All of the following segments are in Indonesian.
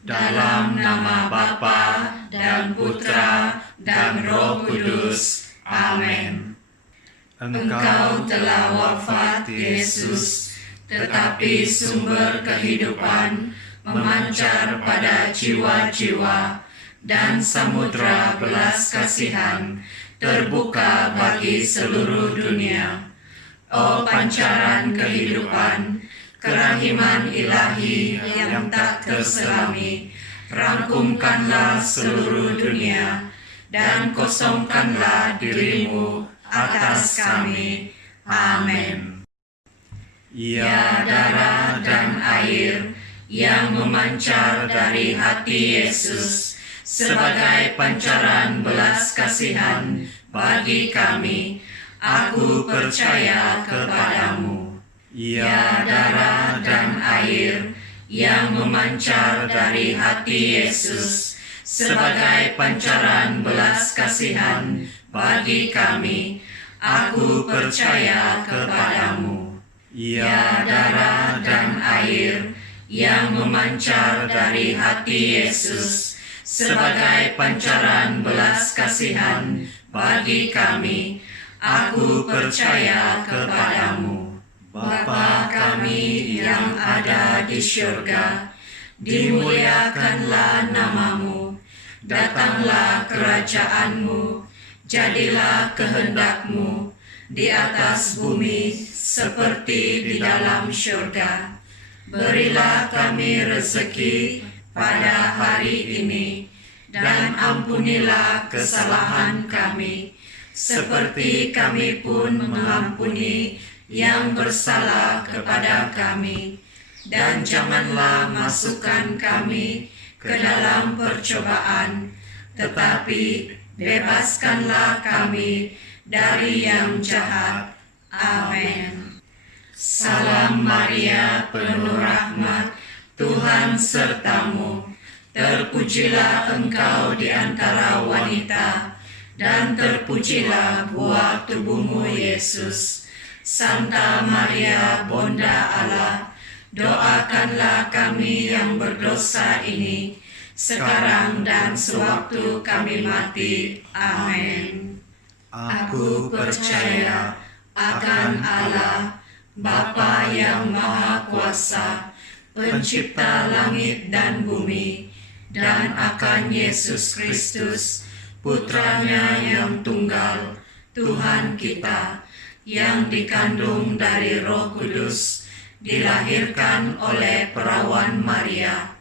dalam nama Bapa dan Putra dan Roh Kudus. Amin. Engkau telah wafat, Yesus, tetapi sumber kehidupan memancar pada jiwa-jiwa, dan samudra belas kasihan terbuka bagi seluruh dunia. O pancaran kehidupan, kerahiman ilahi yang tak terselami, rangkumkanlah seluruh dunia, dan kosongkanlah dirimu atas kami. Amin. Ya darah dan air yang memancar dari hati Yesus sebagai pancaran belas kasihan bagi kami, aku percaya kepadamu. Ya darah dan air yang memancar dari hati Yesus sebagai pancaran belas kasihan bagi kami, aku percaya kepadamu. Ya darah dan air yang memancar dari hati Yesus sebagai pancaran belas kasihan bagi kami, aku percaya kepadamu. Bapa kami yang ada di syurga, dimuliakanlah namamu, datanglah kerajaanmu, jadilah kehendakmu di atas bumi seperti di dalam syurga. Berilah kami rezeki pada hari ini, dan ampunilah kesalahan kami, seperti kami pun mengampuni yang bersalah kepada kami. Dan janganlah masukkan kami ke dalam percobaan, tetapi bebaskanlah kami dari yang jahat. Amin. Salam Maria, penuh rahmat, Tuhan sertamu. Terpujilah engkau di antara wanita, dan terpujilah buah tubuhmu, Yesus. Santa Maria, Bunda Allah, doakanlah kami yang berdosa ini, sekarang dan sewaktu kami mati. Amin. Aku percaya akan Allah, Bapa yang Maha Kuasa, Pencipta langit dan bumi, dan akan Yesus Kristus, Putranya yang tunggal, Tuhan kita, yang dikandung dari Roh Kudus, dilahirkan oleh perawan Maria,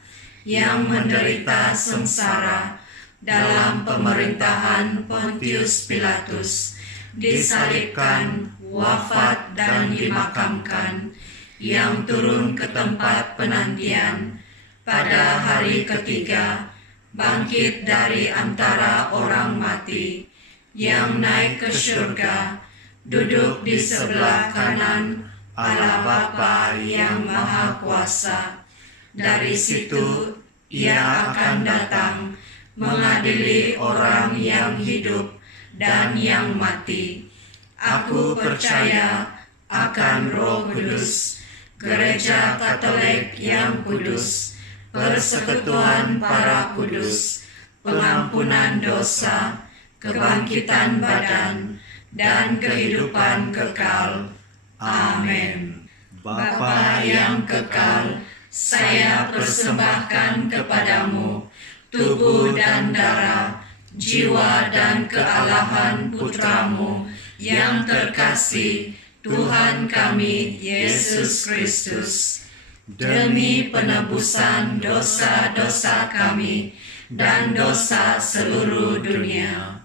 yang menderita sengsara dalam pemerintahan Pontius Pilatus, disalibkan, wafat dan dimakamkan, yang turun ke tempat penantian, pada hari ketiga bangkit dari antara orang mati, yang naik ke surga, duduk di sebelah kanan Allah Bapa yang Maha Kuasa. Dari situ Ia akan datang mengadili orang yang hidup dan yang mati. Aku percaya akan Roh Kudus, Gereja Katolik yang kudus, persekutuan para kudus, pengampunan dosa, kebangkitan badan, dan kehidupan kekal. Amin. Bapa yang kekal, saya persembahkan kepadamu tubuh dan darah, jiwa dan kealahan Putramu yang terkasih, Tuhan kami Yesus Kristus, demi penebusan dosa-dosa kami dan dosa seluruh dunia.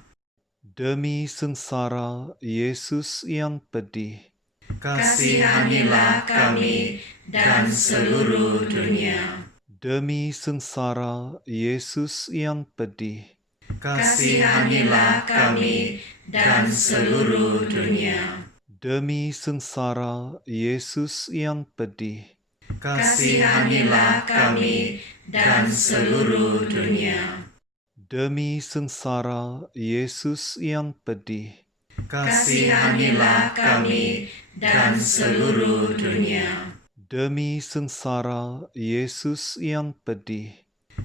Demi sengsara Yesus yang pedih, kasihanilah kami dan seluruh dunia. Demi sengsara Yesus yang pedih, kasihanilah kami dan seluruh dunia. Demi sengsara Yesus yang pedih, kasihanilah kami dan seluruh dunia. Demi sengsara Yesus yang pedih, kasihanilah kami dan seluruh dunia. Demi sengsara Yesus yang pedih,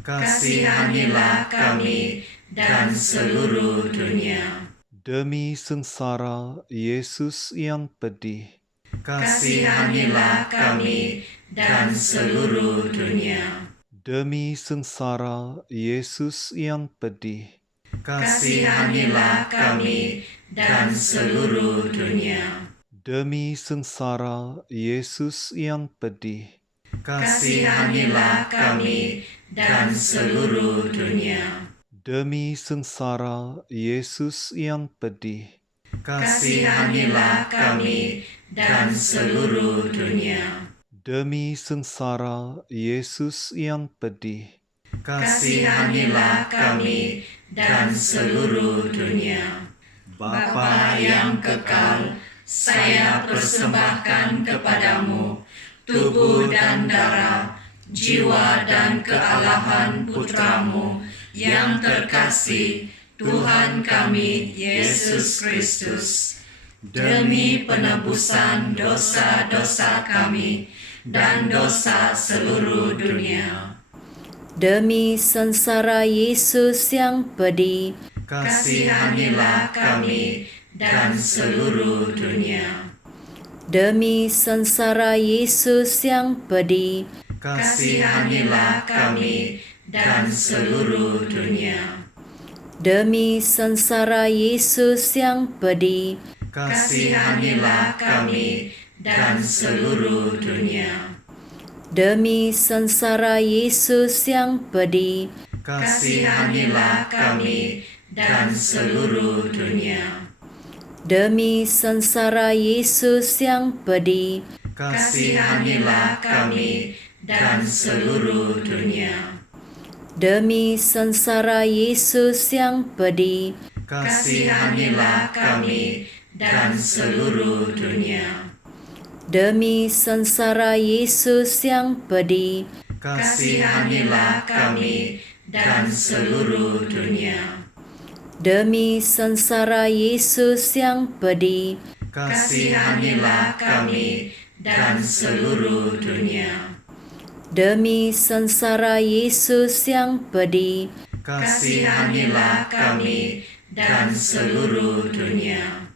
kasihanilah kami dan seluruh dunia. Demi sengsara Yesus yang pedih, Kasihanilah kami dan seluruh dunia. demi sengsara Yesus yang pedih, Kasihanilah kami dan seluruh dunia. demi sengsara Yesus yang pedih, Kasihanilah kami dan seluruh dunia. demi sengsara Yesus yang pedih, Kasihanilah kami dan seluruh dunia. demi sengsara Yesus yang pedih, Kasihanilah kami dan seluruh dunia. Bapa yang kekal, saya persembahkan kepadamu tubuh dan darah, jiwa dan kealahan putramu yang terkasih, Tuhan kami Yesus Kristus, demi penebusan dosa-dosa kami dan dosa seluruh dunia. Demi sengsara Yesus yang pedih, Kasihanilah kami dan seluruh dunia. demi sengsara Yesus yang pedih, Kasihanilah kami dan seluruh dunia. demi sengsara Yesus yang pedih, Kasihanilah kami dan seluruh dunia. demi sengsara Yesus yang pedih, Kasihanilah kami dan seluruh dunia. demi sengsara Yesus yang pedih, Kasihanilah kami dan seluruh dunia. demi sengsara Yesus yang pedih, Kasihanilah kami dan seluruh dunia. demi sengsara Yesus yang pedih, Kasihanilah kami dan seluruh dunia. demi sengsara Yesus yang pedih, Kasihanilah kami dan seluruh dunia. demi sengsara Yesus yang pedih, Kasihanilah kami dan seluruh dunia.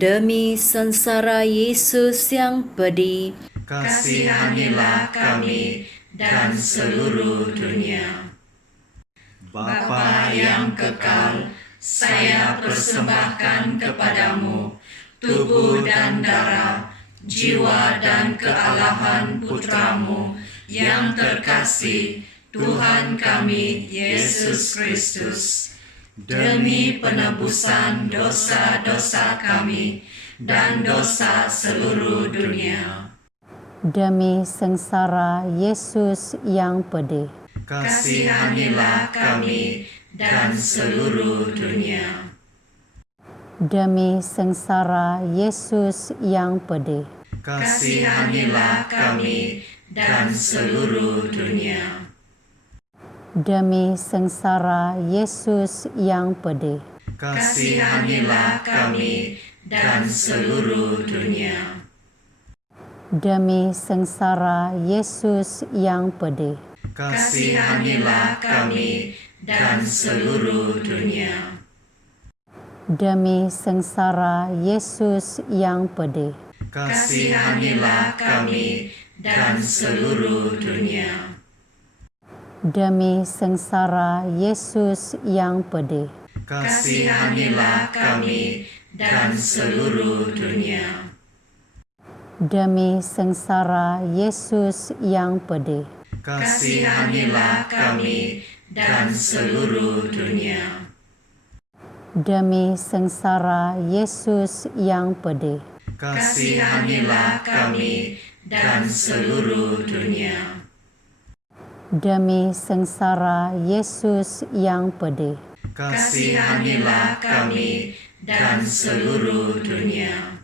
demi sengsara Yesus yang pedih, Kasihanilah kami dan seluruh dunia. Bapa yang kekal, saya persembahkan kepadamu tubuh dan darah, jiwa dan kealahan putramu yang terkasih, Tuhan kami Yesus Kristus, demi penebusan dosa-dosa kami dan dosa seluruh dunia. Demi sengsara Yesus yang pedih, Kasihanilah kami dan seluruh dunia. demi sengsara Yesus yang pedih, Kasihanilah kami dan seluruh dunia. demi sengsara Yesus yang pedih, Kasihanilah kami dan seluruh dunia. demi sengsara Yesus yang pedih, Kasihanilah kami dan seluruh dunia. demi sengsara Yesus yang pedih, Kasihanilah kami dan seluruh dunia. demi sengsara Yesus yang pedih, Kasihanilah kami dan seluruh dunia. demi sengsara Yesus yang pedih, Kasihanilah kami dan seluruh dunia. demi sengsara Yesus yang pedih, Kasihanilah kami dan seluruh dunia. demi sengsara Yesus yang pedih, Kasihanilah kami dan seluruh dunia.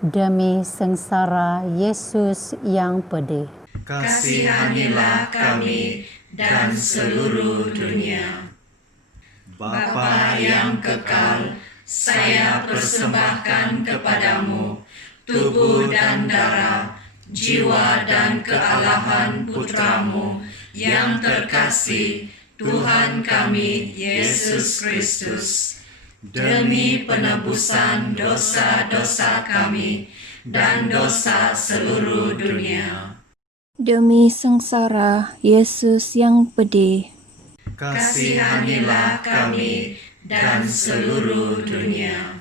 demi sengsara Yesus yang pedih, Kasihanilah kami dan seluruh dunia. Bapa yang kekal, saya persembahkan kepadamu tubuh dan darah, jiwa dan kealahan putramu yang terkasih, Tuhan kami Yesus Kristus, demi penebusan dosa-dosa kami dan dosa seluruh dunia. Demi sengsara Yesus yang pedih, Kasihanilah kami dan seluruh dunia.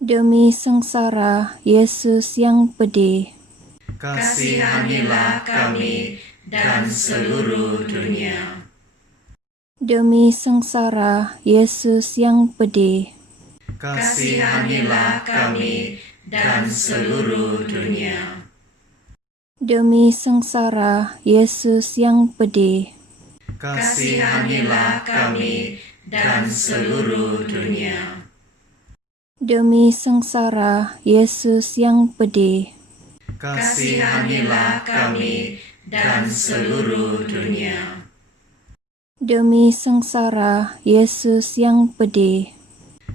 demi sengsara Yesus yang pedih, Kasihanilah kami dan seluruh dunia. demi sengsara Yesus yang pedih, Kasihanilah kami dan seluruh dunia. demi sengsara Yesus yang pedih, Kasihanilah kami dan seluruh dunia. demi sengsara Yesus yang pedih, Kasihanilah kami dan seluruh dunia. demi sengsara Yesus yang pedih,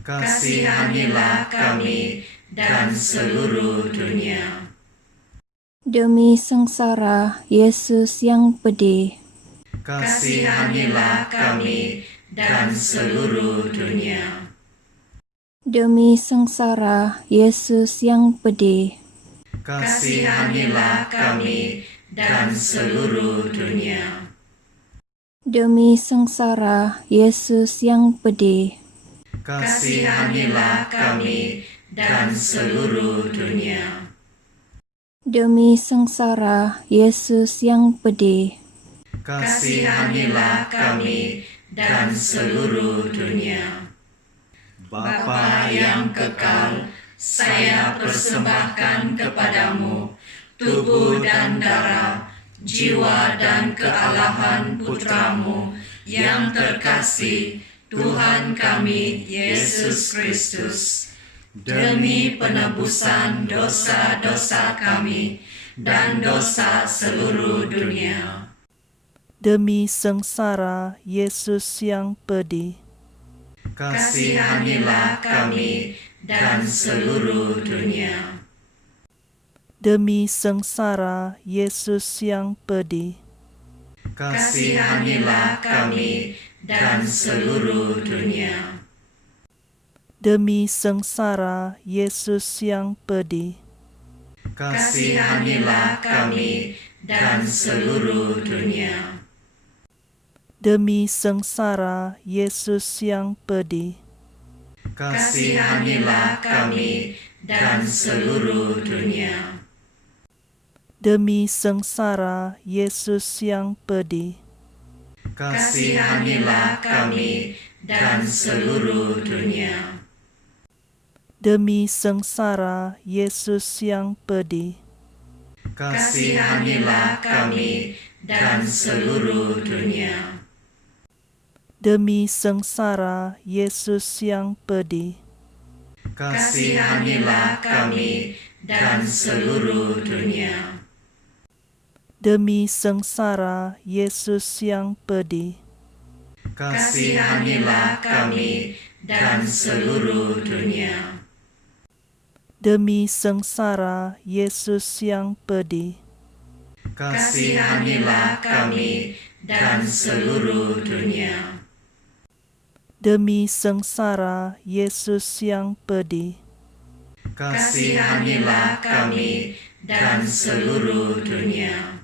Kasihanilah kami dan seluruh dunia. demi sengsara Yesus yang pedih, Kasihanilah kami dan seluruh dunia. demi sengsara Yesus yang pedih, Kasihanilah kami dan seluruh dunia. demi sengsara Yesus yang pedih, Kasihanilah kami dan seluruh dunia. demi sengsara Yesus yang pedih, Kasihanilah kami dan seluruh dunia. Bapa yang kekal, saya persembahkan kepadamu tubuh dan darah, jiwa dan kealahan putramu yang terkasih, Tuhan kami Yesus Kristus, demi penebusan dosa-dosa kami dan dosa seluruh dunia. Demi sengsara Yesus yang pedih, Kasihanilah kami dan seluruh dunia. demi sengsara Yesus yang pedih, Kasihanilah kami dan seluruh dunia. demi sengsara Yesus yang pedih, Kasihanilah kami dan seluruh dunia. demi sengsara Yesus yang pedih, Kasihanilah kami dan seluruh dunia. demi sengsara Yesus yang pedih, Kasihanilah kami dan seluruh dunia. demi sengsara Yesus yang pedih, Kasihanilah kami dan seluruh dunia. demi sengsara Yesus yang pedih, Kasihanilah kami dan seluruh dunia. demi sengsara Yesus yang pedih, Kasihanilah kami dan seluruh dunia. demi sengsara Yesus yang pedih, Kasihanilah kami dan seluruh dunia. demi sengsara Yesus yang pedih, Kasihanilah kami dan seluruh dunia.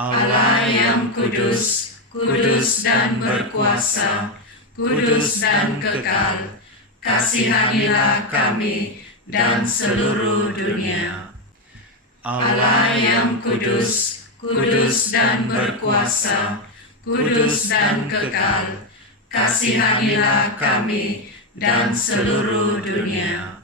Allah yang kudus, kudus dan berkuasa, kudus dan kekal, kasihanilah kami dan seluruh dunia. Allah yang kudus, kudus dan berkuasa, kudus dan kekal, kasihanilah kami dan seluruh dunia.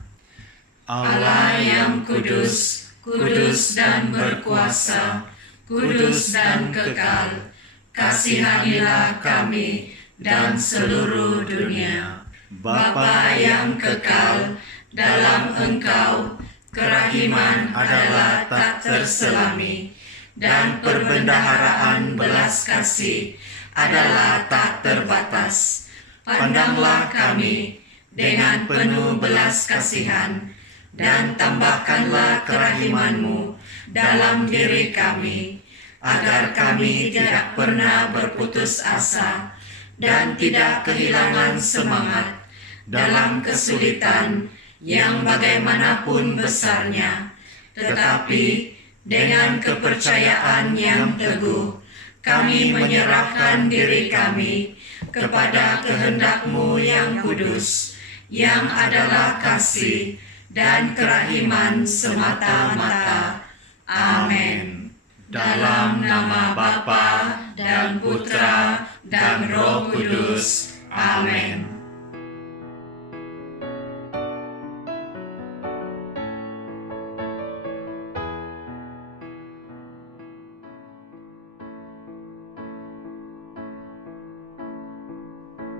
Allah yang kudus, kudus dan berkuasa, kudus dan kekal, kasihanilah kami dan seluruh dunia. Bapa yang kekal, dalam Engkau kerahiman adalah tak terselami, dan perbendaharaan belas kasih adalah tak terbatas. Pandanglah kami dengan penuh belas kasihan, dan tambahkanlah kerahiman-Mu dalam diri kami, agar kami tidak pernah berputus asa dan tidak kehilangan semangat dalam kesulitan yang bagaimanapun besarnya, tetapi dengan kepercayaan yang teguh, kami menyerahkan diri kami kepada kehendak-Mu yang kudus, yang adalah kasih dan kerahiman semata-mata. Amin. Dalam nama Bapa dan Putra dan Roh Kudus. Amin.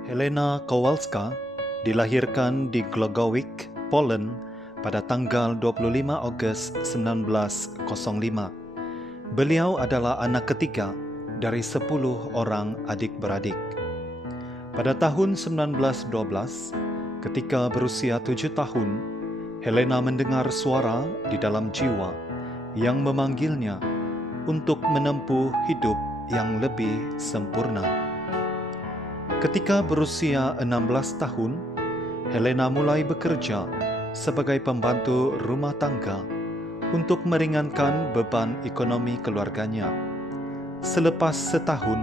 Helena Kowalska dilahirkan di Głogowicz, Poland pada tanggal 25 Agustus 1905. Beliau adalah anak ketiga dari 10 orang adik-beradik. Pada tahun 1912, ketika berusia 7 tahun, Helena mendengar suara di dalam jiwa yang memanggilnya untuk menempuh hidup yang lebih sempurna. Ketika berusia 16 tahun, Helena mulai bekerja sebagai pembantu rumah tangga untuk meringankan beban ekonomi keluarganya. Selepas setahun,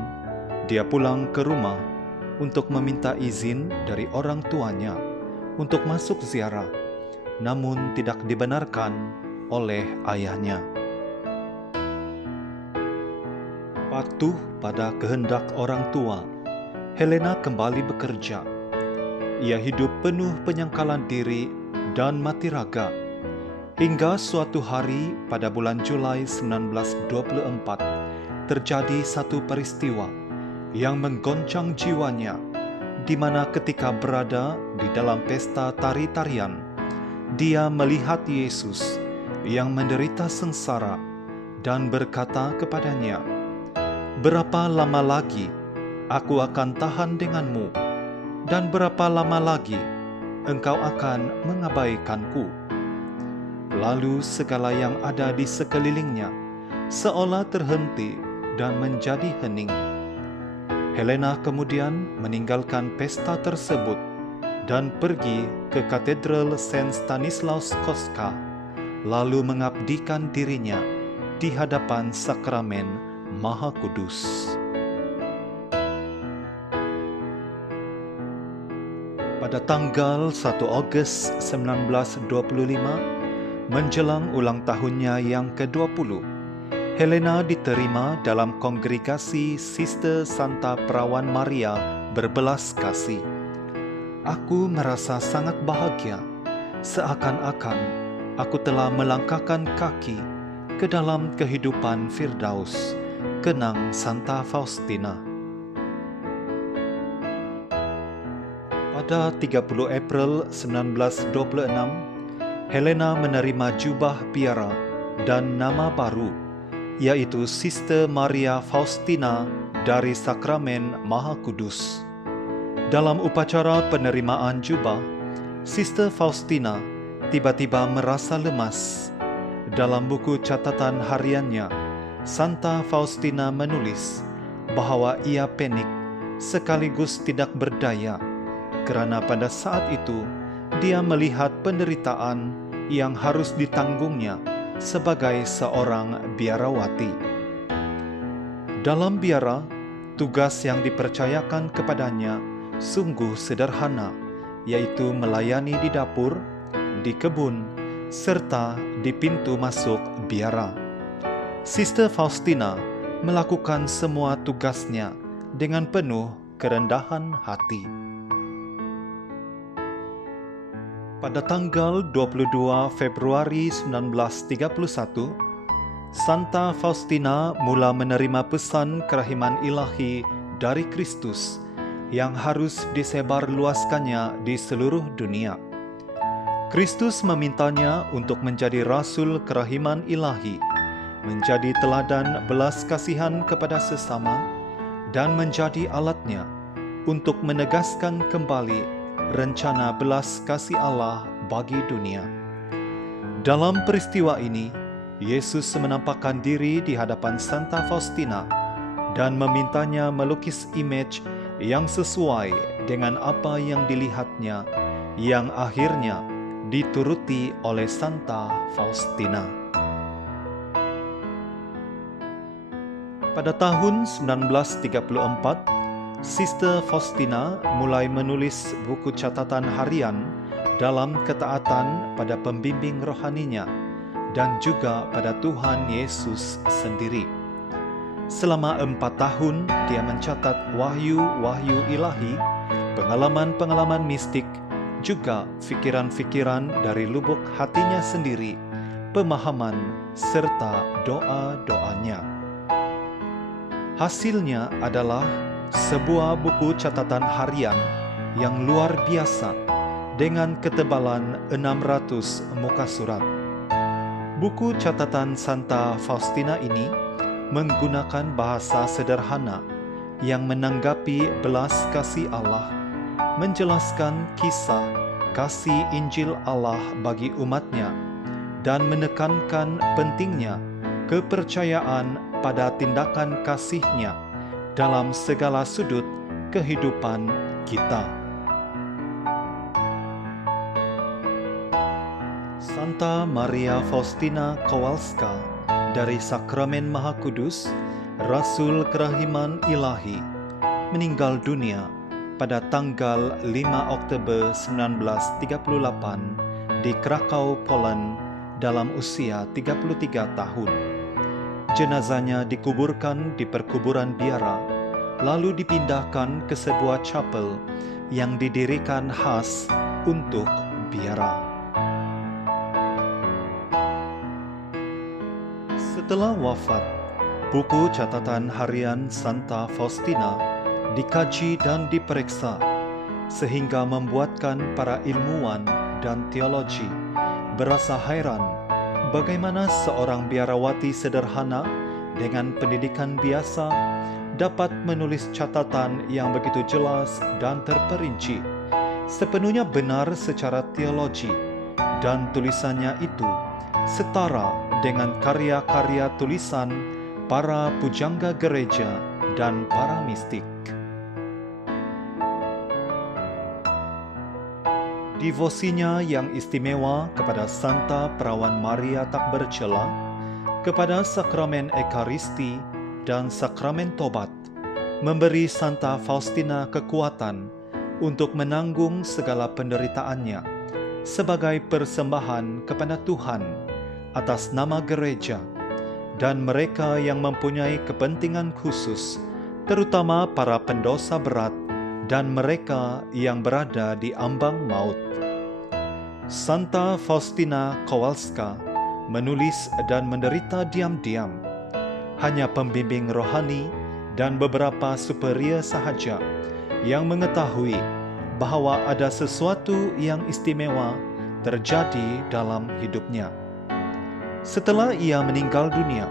dia pulang ke rumah untuk meminta izin dari orang tuanya untuk masuk ziarah, namun tidak dibenarkan oleh ayahnya. Patuh pada kehendak orang tua, Helena kembali bekerja. Ia hidup penuh penyangkalan diri dan mati raga, hingga suatu hari pada bulan Julai 1924 terjadi satu peristiwa yang menggoncang jiwanya, di mana ketika berada di dalam pesta tari-tarian, dia melihat Yesus yang menderita sengsara dan berkata kepadanya, "Berapa lama lagi aku akan tahan denganmu, dan berapa lama lagi engkau akan mengabaikanku?" Lalu segala yang ada di sekelilingnya seolah terhenti dan menjadi hening. Helena kemudian meninggalkan pesta tersebut dan pergi ke Katedral Saint Stanislaus Kostka, lalu mengabdikan dirinya di hadapan sakramen Maha Kudus. Pada tanggal 1 Agustus 1925, menjelang ulang tahunnya yang ke-20, Helena diterima dalam kongregasi Sister Santa Perawan Maria Berbelas Kasih. Aku merasa sangat bahagia, seakan-akan aku telah melangkahkan kaki ke dalam kehidupan Firdaus, kenang Santa Faustina. Pada 30 April 1926, Helena menerima jubah biara dan nama baru, yaitu Sister Maria Faustina dari Sakramen Maha Kudus. Dalam upacara penerimaan jubah, Sister Faustina tiba-tiba merasa lemas. Dalam buku catatan hariannya, Santa Faustina menulis bahwa ia panik sekaligus tidak berdaya, kerana pada saat itu dia melihat penderitaan yang harus ditanggungnya sebagai seorang biarawati. Dalam biara, tugas yang dipercayakan kepadanya sungguh sederhana, yaitu melayani di dapur, di kebun, serta di pintu masuk biara. Sister Faustina melakukan semua tugasnya dengan penuh kerendahan hati. Pada tanggal 22 Februari 1931, Santa Faustina mula menerima pesan kerahiman ilahi dari Kristus yang harus disebarluaskannya di seluruh dunia. Kristus memintanya untuk menjadi rasul kerahiman ilahi, menjadi teladan belas kasihan kepada sesama, dan menjadi alatnya untuk menegaskan kembali rencana belas kasih Allah bagi dunia. Dalam peristiwa ini, Yesus menampakkan diri di hadapan Santa Faustina dan memintanya melukis image yang sesuai dengan apa yang dilihatnya, yang akhirnya dituruti oleh Santa Faustina. Pada tahun 1934, Sister Faustina mulai menulis buku catatan harian dalam ketaatan pada pembimbing rohaninya dan juga pada Tuhan Yesus sendiri. Selama 4 tahun, dia mencatat wahyu-wahyu ilahi, pengalaman-pengalaman mistik, juga pikiran-pikiran dari lubuk hatinya sendiri, pemahaman, serta doa-doanya. Hasilnya adalah sebuah buku catatan harian yang luar biasa dengan ketebalan 600 muka surat. Buku catatan Santa Faustina ini menggunakan bahasa sederhana yang menanggapi belas kasih Allah, menjelaskan kisah kasih Injil Allah bagi umatnya, dan menekankan pentingnya kepercayaan pada tindakan kasih-Nya dalam segala sudut kehidupan kita. Santa Maria Faustina Kowalska dari Sakramen Maha Kudus, Rasul Kerahiman Ilahi, meninggal dunia pada tanggal 5 Oktober 1938 di Krakow, Poland dalam usia 33 tahun. Jenazahnya dikuburkan di perkuburan biara, lalu dipindahkan ke sebuah chapel yang didirikan khas untuk biara. Setelah wafat, buku catatan harian Santa Faustina dikaji dan diperiksa, sehingga membuatkan para ilmuwan dan teologi berasa heran bagaimana seorang biarawati sederhana dengan pendidikan biasa dapat menulis catatan yang begitu jelas dan terperinci, sepenuhnya benar secara teologi, dan tulisannya itu setara dengan karya-karya tulisan para pujangga gereja dan para mistik. Devosinya yang istimewa kepada Santa Perawan Maria tak bercela, kepada sakramen Ekaristi dan sakramen Tobat, memberi Santa Faustina kekuatan untuk menanggung segala penderitaannya sebagai persembahan kepada Tuhan atas nama gereja dan mereka yang mempunyai kepentingan khusus, terutama para pendosa berat dan mereka yang berada di ambang maut. Santa Faustina Kowalska menulis dan menderita diam-diam. Hanya pembimbing rohani dan beberapa superior sahaja yang mengetahui bahwa ada sesuatu yang istimewa terjadi dalam hidupnya. Setelah ia meninggal dunia,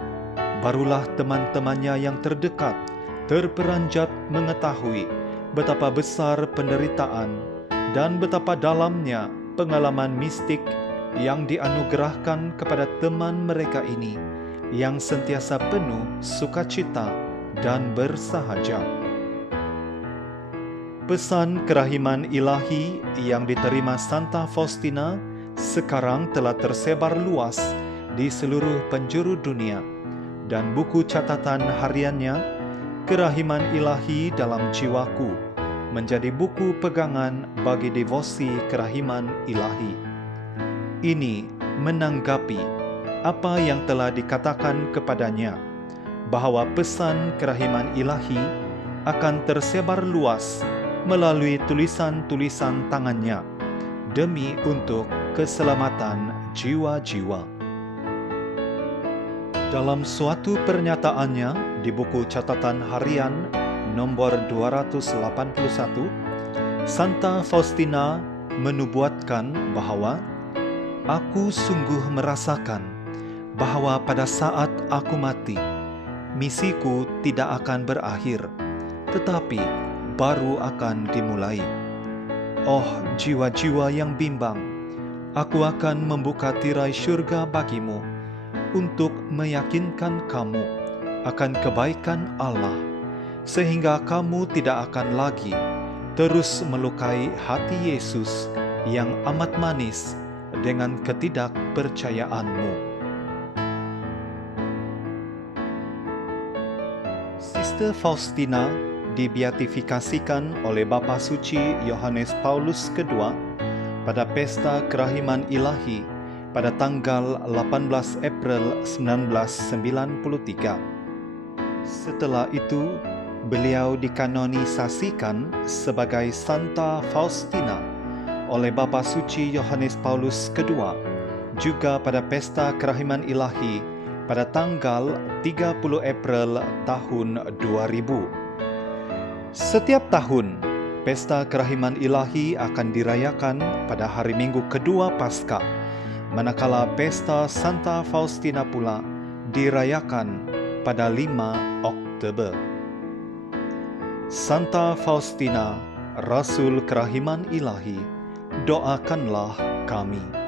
barulah teman-temannya yang terdekat terperanjat mengetahui betapa besar penderitaan dan betapa dalamnya pengalaman mistik yang dianugerahkan kepada teman mereka ini yang sentiasa penuh sukacita dan bersahaja. Pesan kerahiman ilahi yang diterima Santa Faustina sekarang telah tersebar luas di seluruh penjuru dunia, dan buku catatan hariannya Kerahiman Ilahi dalam Jiwaku menjadi buku pegangan bagi devosi kerahiman ilahi. Ini menanggapi apa yang telah dikatakan kepadanya, bahwa pesan kerahiman ilahi akan tersebar luas melalui tulisan-tulisan tangannya demi untuk keselamatan jiwa-jiwa. Dalam suatu pernyataannya di buku catatan harian nomor 281, Santa Faustina menubuatkan bahwa aku sungguh merasakan bahwa pada saat aku mati, misiku tidak akan berakhir, tetapi baru akan dimulai. Oh jiwa-jiwa yang bimbang, aku akan membuka tirai syurga bagimu, untuk meyakinkan kamu akan kebaikan Allah, sehingga kamu tidak akan lagi terus melukai hati Yesus yang amat manis dengan ketidakpercayaanmu. Sister Faustina dibeatifikasikan oleh Bapa Suci Yohanes Paulus II pada Pesta Kerahiman Ilahi pada tanggal 18 April 1993. Setelah itu, beliau dikanonisasikan sebagai Santa Faustina oleh Bapa Suci Yohanes Paulus II juga pada Pesta Kerahiman Ilahi pada tanggal 30 April tahun 2000. Setiap tahun, Pesta Kerahiman Ilahi akan dirayakan pada hari Minggu kedua Paskah, manakala Pesta Santa Faustina pula dirayakan pada 5 Oktober. Santa Faustina, Rasul Kerahiman Ilahi, doakanlah kami.